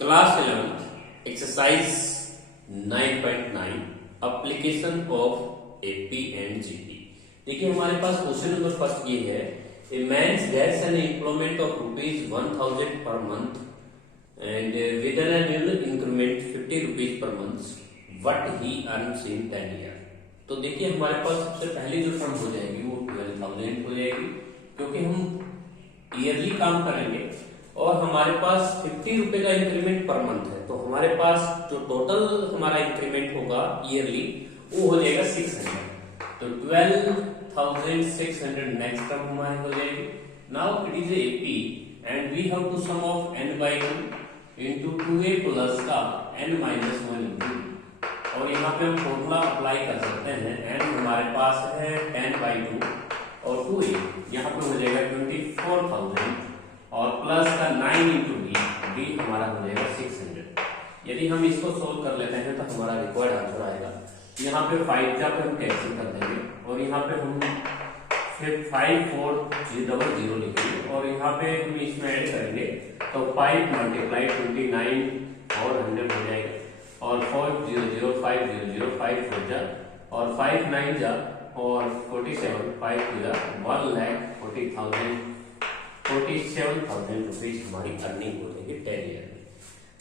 Class 11 exercise 9.9 application of AP and GP. देखिए हमारे पास क्वेश्चन नंबर फर्स्ट ये है, a man's gets an employment of ₹1000 per month and with an annual increment ₹50 per month, what he earns in 10 year. तो देखिए हमारे पास सबसे पहले जो टर्म हो जाएगी वो 12,000 हो जाएगी, क्योंकि हम ईयरली काम करेंगे और हमारे पास ₹50 का इंक्रीमेंट पर मंथ है। तो हमारे पास जो टोटल हमारा इंक्रीमेंट होगा ईयरली वो हो जाएगा 600। तो 12,600 नेक्स्ट टर्म हमारी हो जाएगी। Now it is AP and we have to sum of n/2 into 2a plus का n-1 into, और यहाँ पे हम फॉर्मूला अप्लाई कर सकते हैं। n हमारे पास है 10/2 और 2a यहाँ पे हो जाएगा 24,000 और प्लस का 9 इंटू डी हमारा हो जाएगा 600। यदि हम इसको सोल्व कर लेते हैं तो हमारा रिक्वायर्ड आंसर आएगा। यहाँ पे 5 का हम कैंसिल कर देंगे और यहाँ पे हम फिर 5400 लिखेंगे और यहाँ पे हम इसमें ऐड करेंगे तो 5 मल्टीप्लाई 29 और 100 हो जाएगा और 400 500 5 हो जा और 5 9 जा और 47 5 टू जा 1,47,000 रुपीज हमारी अर्निंग हो जाएगी 10 ईयर में।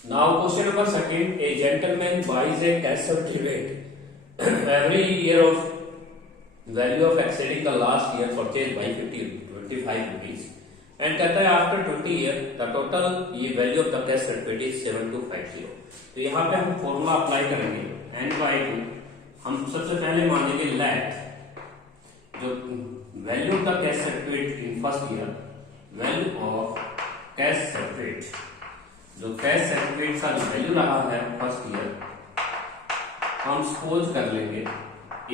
Now question number second, a gentleman buys a cash certificate every year of value of exceeding the last year purchase by 25 rupees and कहता है आफ्टर 20 ईयर द टोटल ये value of the cash certificate is 7250। तो यहाँ पे हम formula apply करेंगे n/2। हम सबसे पहले मानेंगे लेट जो value of the cash certificate in first year, value of cash certificate, जो कैश सर्टिफिकेट का वैल्यू रहा है फर्स्ट ईयर, हम सपोज कर लेंगे ₹a।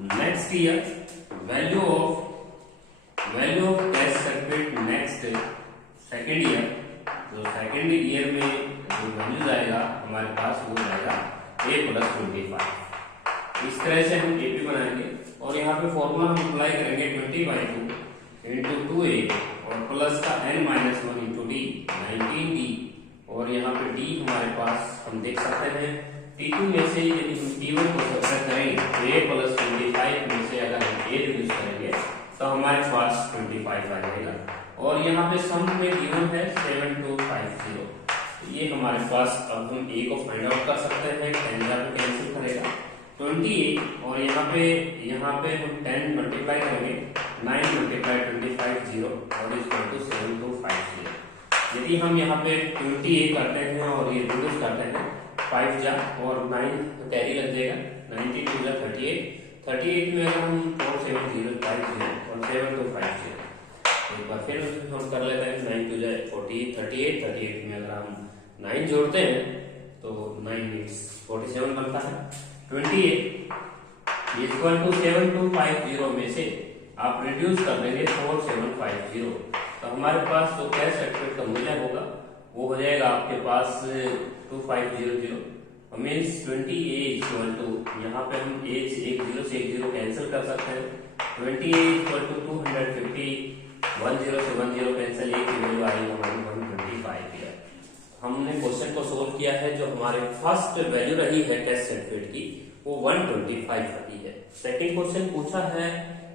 Next year value of cash certificate next second year, जो सेकेंड ईयर में जो वैल्यू आएगा हमारे पास वो आएगा a + 25। इस तरह से हम एपी बनाएंगे और यहाँ पे फॉर्मूला हम अप्लाई करेंगे 20/2 into 2a और प्लस का n-1 into d 19d और यहाँ पे d हमारे पास हम देख सकते हैं T2 में से यदि हम T1 को सब्ट्रैक्ट करेंगे a + 25 में से अगर हम a रिड्यूस करेंगे तो हमारे पास 25 आ जाएगा और यहाँ पे सम में गिवन है 7250। ये हमारे पास अब हम a को फाइंड आउट कर सकते हैं, 10 पे कैंसिल करेगा 28 और यहाँ पे हम 10 मल्टीप्लाई करेंगे 9 मल्टीप्लाई 25 0 और इक्वल टू 7250। यदि हम यहाँ पे 28 करते हैं और ये रिड्यूस करते हैं 5 जा और 9 तो कैरी लग जाएगा 92 जा 38 में अगर हम 47050 और 7250 एक बार फिर हम कर लेते हैं 9 2 जा 38 में अगर हम 9 जोड़ते हैं तो 9 47 बनता है। 28 इक्वल टू 7250 में से आप रिड्यूस कर देंगे 4750 तो हमारे पास जो कैश सर्टिफिकेट का मूल्य होगा वो हो जाएगा आपके पास 2500 मीन्स 20a इक्वल टू, यहाँ पे हम a से 10 से 10 कैंसिल कर सकते हैं 20a इक्वल टू 250 10 से 10 कैंसिल, a की वैल्यू आई हमारी 125 है। हमने क्वेश्चन को सोल्व किया है, जो हमारे फर्स्ट वैल्यू रही है कैश सर्टिफिकेट की वो 125 रही है। सेकंड क्वेश्चन पूछा है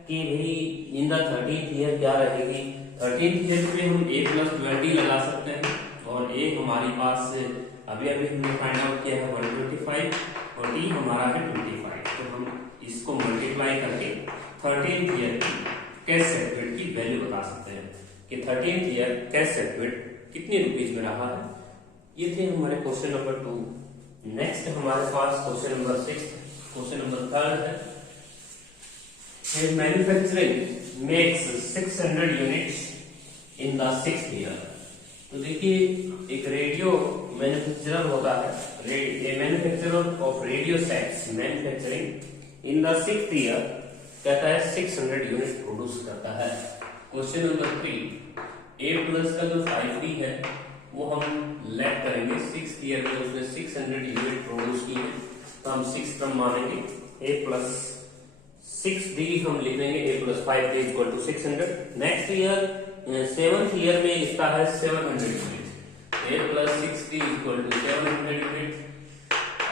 कि भाई इन द 13th ईयर क्या रहेगी। 13th ईयर में हम a + 20 लगा सकते हैं और a हमारे पास अभी हमने फाइंड आउट किया है 125 और d हमारा है 25। तो हम इसको मल्टीप्लाई करके 13th ईयर की कैश सर्टिफिकेट की वैल्यू बता सकते हैं कि 13th ईयर कैश सर्टिफिकेट कितने रुपीज में रहा है। ये थे हमारे क्वेश्चन नंबर 2। नेक्स्ट हमारे पास क्वेश्चन नंबर 6, क्वेश्चन नंबर 3 है, manufacturing makes 600 units in the 6th year. तो देखिए एक रेडियो मैन्युफैक्चरर होता है, manufacturer of radio sets manufacturing in the 6th year कहता है 600 यूनिट प्रोड्यूस करता है। क्वेश्चन नंबर 3, a+ का जो 5d है वो हम लेट करेंगे 6th ईयर में उसने 600 यूनिट प्रोड्यूस की है तो हम 6 टर्म मानेंगे a + 6d हम लिखेंगे a + 5d equal to 600। Next year 7th year में इसका है 700 unit A plus 6d equal to 700 unit.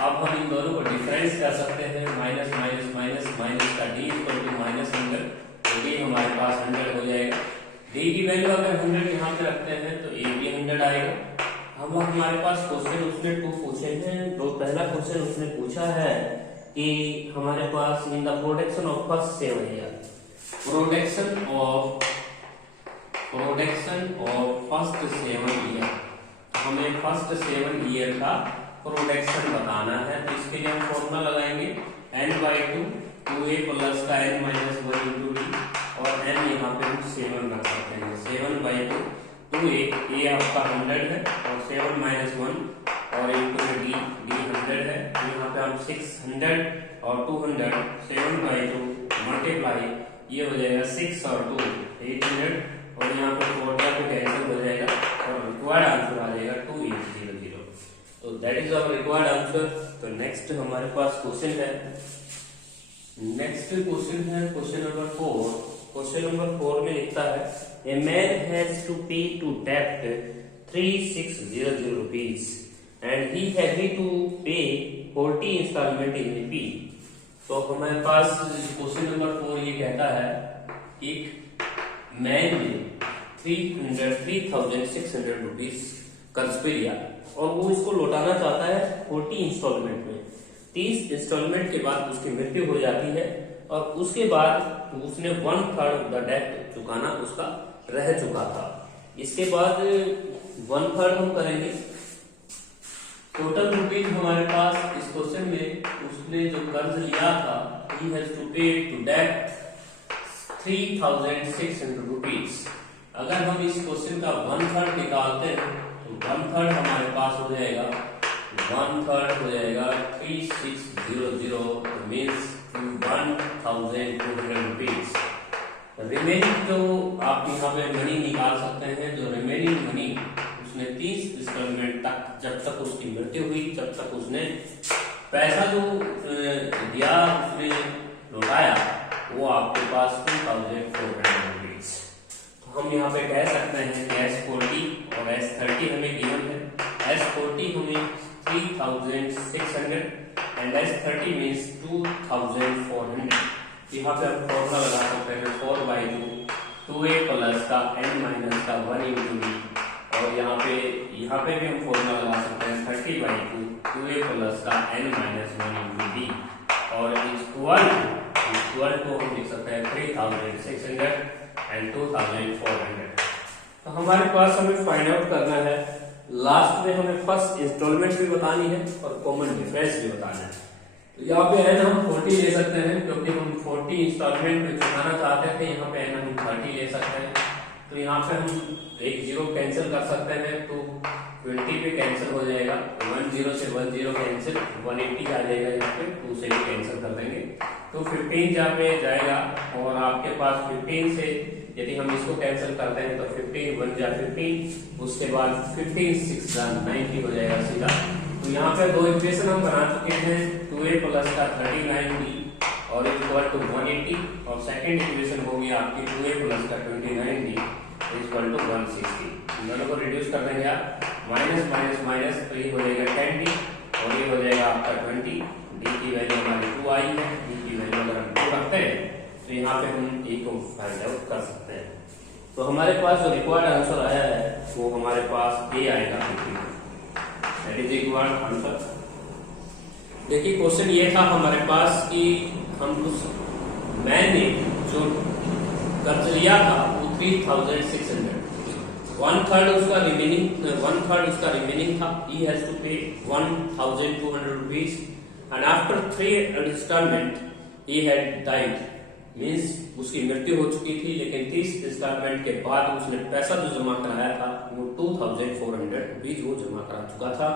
अब हम इन दोनों को डिफरेंस कर सकते हैं, माइनस माइनस माइनस माइनस का d इक्वल टू माइनस 100, तो d हमारे पास 100 हो जाएगा। d की वैल्यू अगर 100 यहाँ पे रखते हैं तो a भी 100 आएगा। हम लोग हमारे पास क्वेश्चन उसने 2 पूछे हैं। तो पहला क्वेश्चन उसने पूछा है कि हमारे पास in the production of first 7 year, production of first 7 year, हमें फर्स्ट 7 ईयर का प्रोडक्शन बताना है। तो इसके लिए हम फॉर्मूला लगाएंगे n/2 2a प्लस का n माइनस 1 इंटू डी, और n यहाँ पे हम 7 रख सकते हैं। 7/2 2a आपका 100 है और 7 माइनस 1 और इंटू डी 100 है। यहाँ पे हम 600 और 200 7/2 मल्टीप्लाई, ये हो जाएगा 6 और 2 800, और यहाँ पे 4 को कैंसिल हो जाएगा और रिक्वायर्ड आंसर आ जाएगा 2800। तो that is our required answer. तो नेक्स्ट हमारे पास क्वेश्चन है, क्वेश्चन नंबर 4। क्वेश्चन नंबर 4 में लिखता है a man has to pay to डेब्ट 3600 rupees and he heavy to pay 40 instalment in A P. तो हमारे पास क्वेश्चन नंबर 4 ये कहता है एक मैन ने 3600 रुपीज कर्ज पे लिया और वो इसको लौटाना चाहता है 40 इंस्टॉलमेंट में। 30 इंस्टॉलमेंट के बाद उसकी मृत्यु हो जाती है और उसके बाद उसने 1/3 ऑफ द डेट चुकाना उसका रह चुका था। इसके बाद 1/3 हम करेंगे। टोटल रुपीज हमारे पास इस क्वेश्चन में उसने जो कर्ज लिया था, he has to pay to debt 3600 rupees. अगर हम इस क्वेश्चन का 1/3 निकालते हैं तो 1/3 हमारे पास हो जाएगा 3600 मीन्स 1200 रुपीज। रिमेनिंग जो आप यहाँ पे मनी निकाल सकते हैं, जो रिमेनिंग मनी उसने 30 इंस्टॉलमेंट तक, जब तक उसकी मृत्यु हुई, जब तक उसने पैसा जो दिया उसने लौटाया, वो आपके पास 2400 रुपीज। तो हम यहाँ पे कह सकते हैं कि S40 और S30 हमें गिवन है। S40 हमें 3600 एंड S30 मीन्स 2400। यहाँ पे हम फॉर्मूला लगा सकते हैं 4/2 2a प्लस का n माइनस का 1 इंटू डी, और यहाँ पे भी हम फॉर्मूला लगा सकते हैं 30/2 2a प्लस का n माइनस 1 इंटू डी, और इक्वल को हम लिख सकते हैं 3600 एंड 2400। तो हमारे पास हमें फाइंड आउट करना है, लास्ट में हमें फर्स्ट इंस्टॉलमेंट भी बतानी है और कॉमन डिफरेंस भी बताना है। तो यहाँ पे n हम 40 ले सकते हैं क्योंकि हम 40 इंस्टॉलमेंट में चुकाना चाहते थे। यहाँ पे n हम 30 ले सकते हैं, तो यहाँ पे हम एक 0 कैंसिल कर सकते हैं तो 20 पे कैंसिल हो जाएगा। 10 से 10 कैंसिल, 180 आ जाएगा। यहाँ पे 2 से भी कैंसिल कर देंगे तो 15 जहाँ पे जाएगा, और आपके पास 15 से यदि हम इसको कैंसिल करते हैं तो 15 1 जा 15, उसके बाद 15 6 जा 90 हो जाएगा सीधा। तो यहाँ पे 2 इक्वेशन हम बना चुके हैं, 2a प्लस का 39d और इक्वल टू 180, और सेकंड इक्वेशन होगी आपकी 2a प्लस का 29d इक्वल टू 160। दोनों को रिड्यूस कर देंगे आप, माइनस माइनस माइनस, तो ये हो जाएगा 10d और ये हो जाएगा आपका 20। d की वैल्यू हमारी 2 आई है, d की वैल्यू अगर हम 2 रखते हैं तो यहाँ पे हम a को फाइंड आउट कर सकते हैं। तो हमारे पास जो रिक्वायर्ड आंसर आया है वो हमारे पास a आएगा, दैट इज रिक्वायर्ड आंसर। देखिए क्वेश्चन ये था हमारे पास कि हम उस मैन ने जो कर्ज लिया था वो 3600, 1/3 उसका रिमेनिंग था। he has to pay 1200 rupees and after 3 installment he had died, means उसकी मृत्यु हो चुकी थी, लेकिन 30 इंस्टॉलमेंट के बाद उसने पैसा जो जमा कराया था वो 2400 रुपीज वो जमा करा चुका था।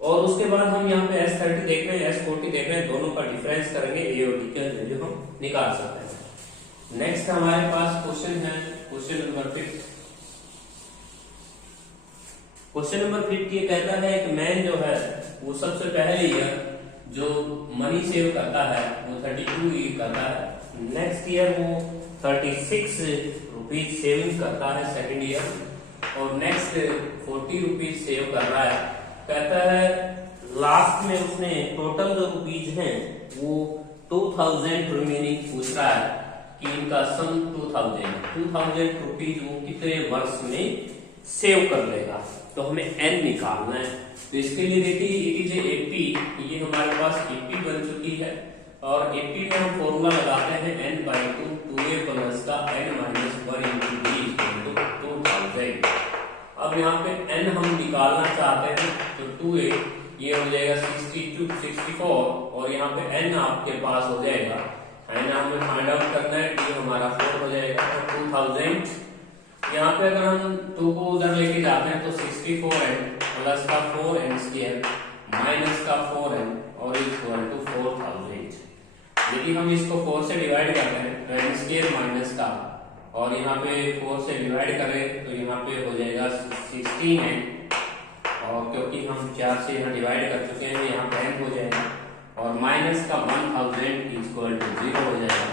और उसके बाद हम यहाँ पे S30 देख रहे हैं, S40 देख रहे हैं, दोनों का डिफरेंस करेंगे, ए और डी का वैल्यू हम निकाल सकते हैं। नेक्स्ट हमारे पास क्वेश्चन है क्वेश्चन नंबर 5। क्वेश्चन नंबर 5 ये कहता है कि मैन जो है वो सबसे पहले ईयर जो मनी सेव करता है वो 32 करता है, नेक्स्ट ईयर वो 36 रुपीज सेविंग करता है सेकंड ईयर, और नेक्स्ट 40 रुपीज सेव कर रहा है। कहता है लास्ट में उसने टोटल जो रुपीज हैं वो 2000 रिमेनिंग पूछ रहा है कि इनका सम 2000 रुपीज वो कितने वर्ष में सेव कर लेगा। तो हमें n निकालना है। तो इसके लिए देखिए इट इज एपी, ये हमारे पास एपी बन चुकी है और एपी में हम फॉर्मूला लगाते हैं n/2 2a प्लस का n minus 1 into b equal to 2000। अब यहाँ पे n हम निकालना चाहते हैं तो 2a ये हो जाएगा 64 और यहाँ पे n आपके पास हो जाएगा, n हमें फाइंड आउट करना है, d हमारा 4 हो जाएगा। तो 2000 यहाँ पे अगर हम 2 को उधर लेके जाते हैं तो 64n प्लस का 4n स्क्वायर माइनस का 4n और इक्वल टू 4000। यदि हम इसको 4 से डिवाइड करते हैं तो n स्क्वायर माइनस का और यहाँ पे 4 से डिवाइड करें तो यहाँ पे हो जाएगा 16n और क्योंकि हम 4 से यहाँ डिवाइड कर चुके हैं यहाँ पे n हो जाएगा और माइनस का 1000 इक्वल टू 0 हो जाएगा।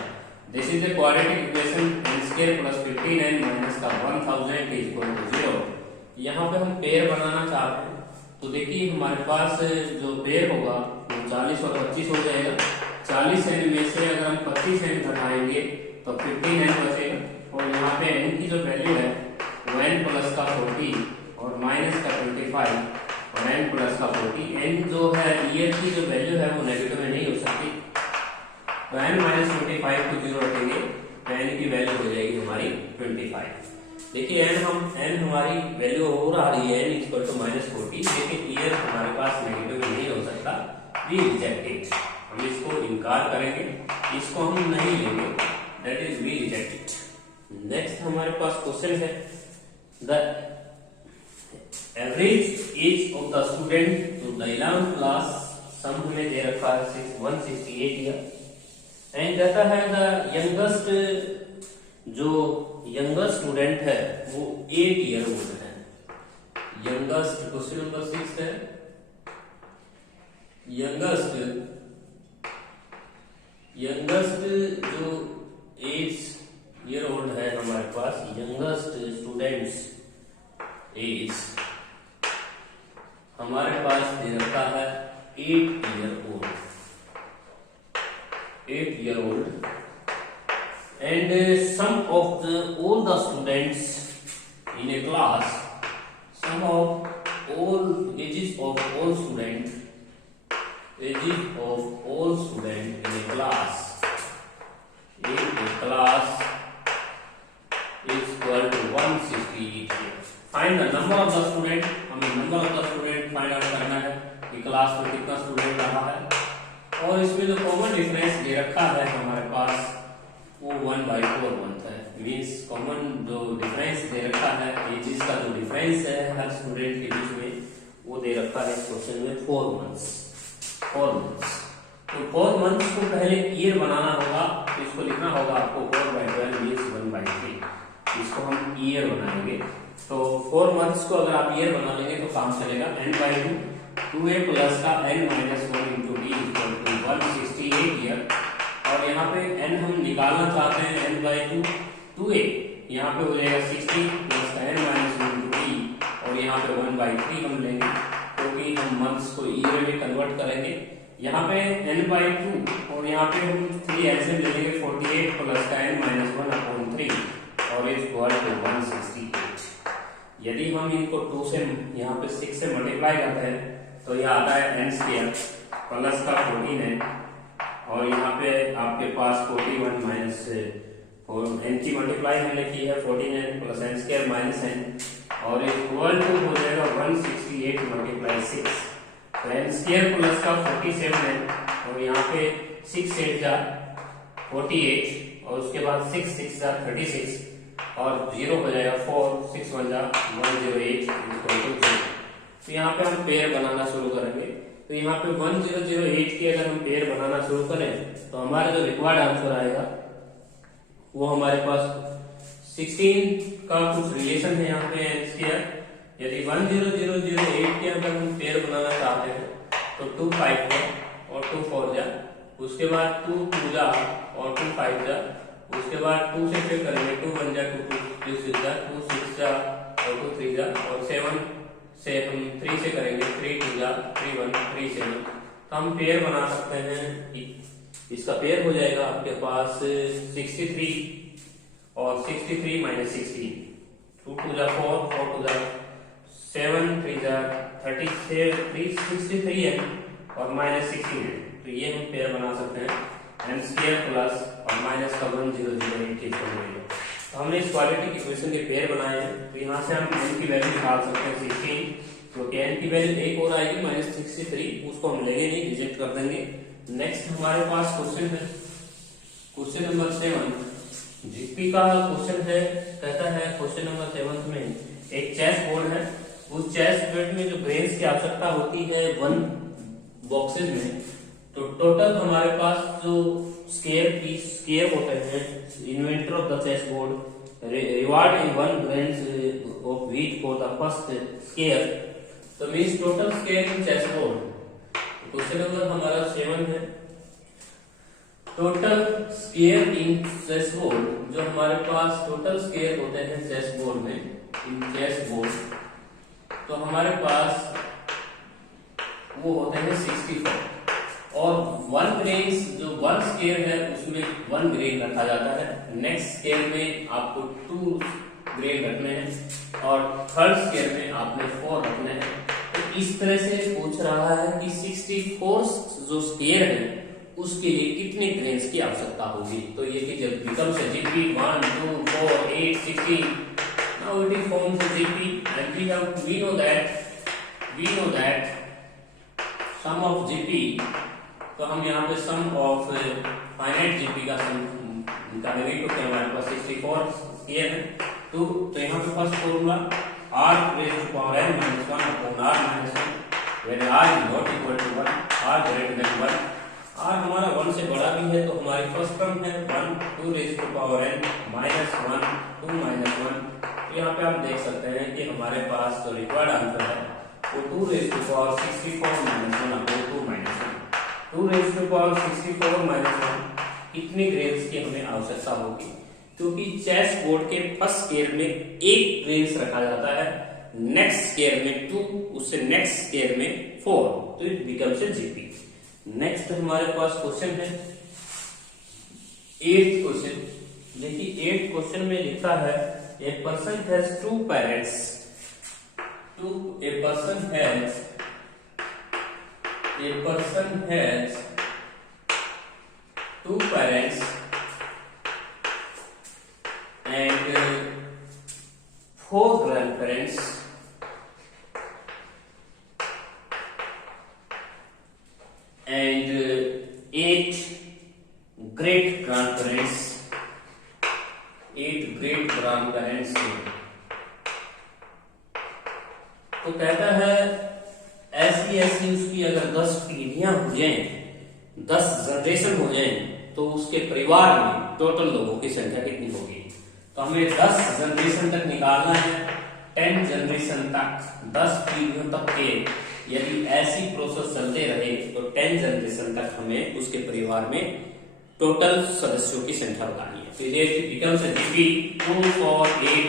This is the quadratic equation n square plus 15n minus का 1000 इक्वल टू 0। यहाँ पे हम पेयर बनाना चाहते हैं तो देखिए हमारे पास जो पेयर होगा वो 40 और 25 हो जाएगा। 40n में से अगर हम 25n घटाएंगे तो 15n बचेगा और यहाँ पे n की जो वैल्यू है वो n प्लस का 40 और माइनस का 25 और n प्लस का 40। n जो है ईयर की जो वैल्यू है वो नेगेटिव में नहीं हो सकती, तो n माइनस 25 को 0 रखेंगे तो n की वैल्यू हो जाएगी हमारी 25। देखिए n हमारी वैल्यू हो रही है n इक्वल टू माइनस 40, लेकिन ईयर हमारे पास नेगेटिव नहीं हो सकता, वी रिजेक्ट इट। हम इसको इनकार करेंगे, इसको हम नहीं लेंगे, that is we reject it. Next हमारे पास क्वेश्चन है the average age of the student to the 11th class, sum हमें दे रखा है 168 ईयर एंड कहता है द यंगेस्ट जो यंगर स्टूडेंट है वो 8 ईयर ओल्ड है। यंगेस्ट क्वेश्चन नंबर 6 है, यंगेस्ट जो 8 ईयर ओल्ड है हमारे पास, यंगेस्ट स्टूडेंट्स एज हमारे पास दे रखा है 8 year old and sum of all the students in a class, sum of all ages of all students in a class is equal to 168 years. Find the number of the student, हमें number of the student find out करना है कि class में कितना student रहा है और इसमें जो कॉमन डिफरेंस दे रखा है हमारे पास वो 1/4 मंथ है। मीन्स कॉमन जो डिफरेंस दे रखा है एजेस का जो डिफरेंस है हर स्टूडेंट के बीच में वो दे रखा है इस क्वेश्चन में 4 मंथ्स। तो 4 मंथ्स को पहले ईयर बनाना होगा, तो इसको लिखना होगा आपको 4/12 मीन्स 1/3। इसको हम ईयर बनाएंगे तो 4 मंथ्स को अगर आप ईयर बना लेंगे तो काम चलेगा। n/2 2a प्लस का n minus 1 into d equal to 168 year और यहाँ पे n हम निकालना चाहते हैं n/2 2a, यहाँ पे हो जाएगा 60 प्लस का n माइनस 1 इंटू d और यहाँ पे 1/3 हम लेंगे क्योंकि हम मंथ्स को ईयर में कन्वर्ट करेंगे। यहाँ पे n/2 और यहाँ पे हम 3 ऐसे ले लेंगे 48 प्लस का n माइनस 1/3 और इज इक्वल टू 168। यदि हम इनको 2 से यहाँ पे 6 से मल्टीप्लाई करते हैं तो यह आता है n स्क्वायर प्लस का 14n और यहाँ पे आपके पास 41 माइनस n की मल्टीप्लाई हमने की है 14n plus n square minus n और इक्वल टू हो जाएगा 168 मल्टीप्लाई 6। तो n स्क्वायर प्लस का 47n और यहाँ पे 6 8 जा 48 और उसके बाद 6 6 जा 36 और 0 हो जाएगा 4 6 1 जा 108 इक्वल टू 0। तो यहाँ पे हम पेयर बनाना शुरू करेंगे। तो यहाँ पे 1008 के अगर हम पेयर बनाना शुरू करें तो हमारा जो रिक्वायर्ड आंसर आएगा वो हमारे पास 16 का कुछ रिलेशन है यहाँ पे n स्क्वायर। यदि 10008 के अगर हम पेयर बनाना चाहते हैं तो 2 5 जा और 2 4 जा, उसके बाद 2 2 जा और 2 5 जा, उसके बाद 2 से फिर करेंगे 2 1 जा 2 2 6 जा 2 6 जा और 2 3 जा, और 7 से हम 3 से करेंगे, 3 2 जा 3 1 3 7। तो हम पेयर बना सकते हैं, इसका पेयर हो जाएगा आपके पास 63 और 63 माइनस 16, 2 2 जा 4 4 2 जा 7 3 जा 63 है और माइनस 16 है। तो ये हम पेयर बना सकते हैं, एन स्क्वायर प्लस और माइनस का 1 0 0 8 ठीक हो जाएगा। तो हमने इस क्वाड्रेटिक इक्वेशन के पेयर बनाए हैं। तो यहाँ से हम n की वैल्यू निकाल सकते हैं 16, क्योंकि n की वैल्यू एक और आएगी माइनस 63, उसको हम लेंगे नहीं, रिजेक्ट कर देंगे। नेक्स्ट हमारे पास क्वेश्चन है, क्वेश्चन नंबर 7 जीपी का क्वेश्चन है। कहता है क्वेश्चन नंबर 7 में एक चेस बोर्ड है, उस चेस बोर्ड में जो ग्रेन्स की आवश्यकता होती है 1 बॉक्सेस में, तो टोटल हमारे पास जो स्केयर होते हैं, inventor of the chess board reward in 1 grains of wheat for the first square, तो means total square in chess board. Question number हमारा 7 है, total square in chess board, जो हमारे पास टोटल स्केयर होते हैं चेस बोर्ड में, इन chess board, तो हमारे पास वो होते हैं 64, और 1 ग्रेन जो 1 स्केयर है उसमें 1 ग्रेन रखा जाता है। नेक्स्ट स्केयर में आपको 2 ग्रेन रखने हैं और थर्ड स्केयर में आपने 4 रखने हैं। तो इस तरह से पूछ रहा है कि 64 जो स्केयर है उसके लिए कितने ग्रेन्स की आवश्यकता होगी। तो ये कि जब becomes GP 1 2 4 8 16, now it is forms a GP and we know that sum of GP, तो हम यहाँ पे सम ऑफ फाइनाइट जीपी का सम निकालेंगे, क्योंकि हमारे पास 64 स्केयर है। तो यहाँ पे first formula r raised to power n minus 1 upon r minus 1, where r is not equal to 1, r greater than 1, r हमारा 1 से बड़ा भी है, तो हमारी फर्स्ट टर्म है 1 2 raised to power n minus 1 2 minus 1। यहाँ पे आप देख सकते हैं कि हमारे पास जो रिक्वायर्ड आंसर है वो 2 raised to power 64 minus 1 upon 2 minus 1, 2 raised to power 64 minus 1 कितने ग्रेन्स की हमें आवश्यकता होगी, क्योंकि चेस बोर्ड के फर्स्ट स्केयर में 1 ग्रेन्स रखा जाता है, नेक्स्ट स्केयर में 2, उससे नेक्स्ट स्केयर में 4, तो it becomes a GP. Next हमारे पास क्वेश्चन है 8th क्वेश्चन। देखिए 8th क्वेश्चन में लिखा है a person has 2 parents, a person has 2 parents and 4 grandparents and 8 great grandparents, 8 great grandparents। तो कहता है ऐसी उसकी अगर 10 पीढ़ियां हो जाएं, 10 जनरेशन हो जाएं, तो उसके परिवार में टोटल लोगों की संख्या कितनी होगी। तो हमें 10 जनरेशन तक निकालना है, 10 जनरेशन तक, 10 पीढ़ियों तक के यदि ऐसी प्रोसेस चलते रहे तो 10 जनरेशन तक हमें उसके परिवार में टोटल सदस्यों की संख्या बतानी है। तो ये becomes GP 2 4 8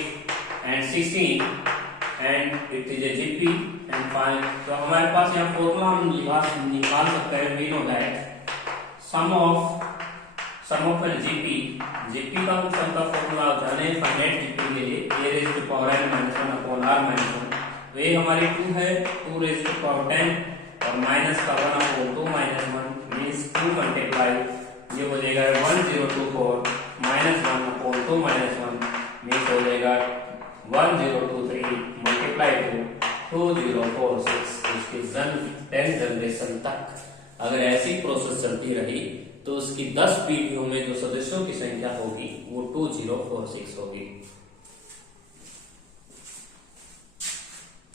and 16 and it is a GP and 5। तो हमारे पास यहाँ फॉर्मूला हम निकाल सकते हैं। We know that sum of N GP का हम सम का फॉर्मूला जाने फाइनाइट जीपी के लिए a raised to power n minus 1 upon r minus 1। तो ये हमारी 2 है, 2 raised to power 10 और माइनस का 1 upon 2 minus 1 मीन्स 2 मल्टीप्लाई, ये हो जाएगा 1024 माइनस 1 upon 2 minus 1 मीन्स हो जाएगा 1023 मल्टीप्लाई टू 2046। इसके 10 जनरेशन तक अगर ऐसी प्रोसेस चलती रही तो उसकी 10 पीढ़ियों में जो सदस्यों की संख्या होगी वो 2046 होगी।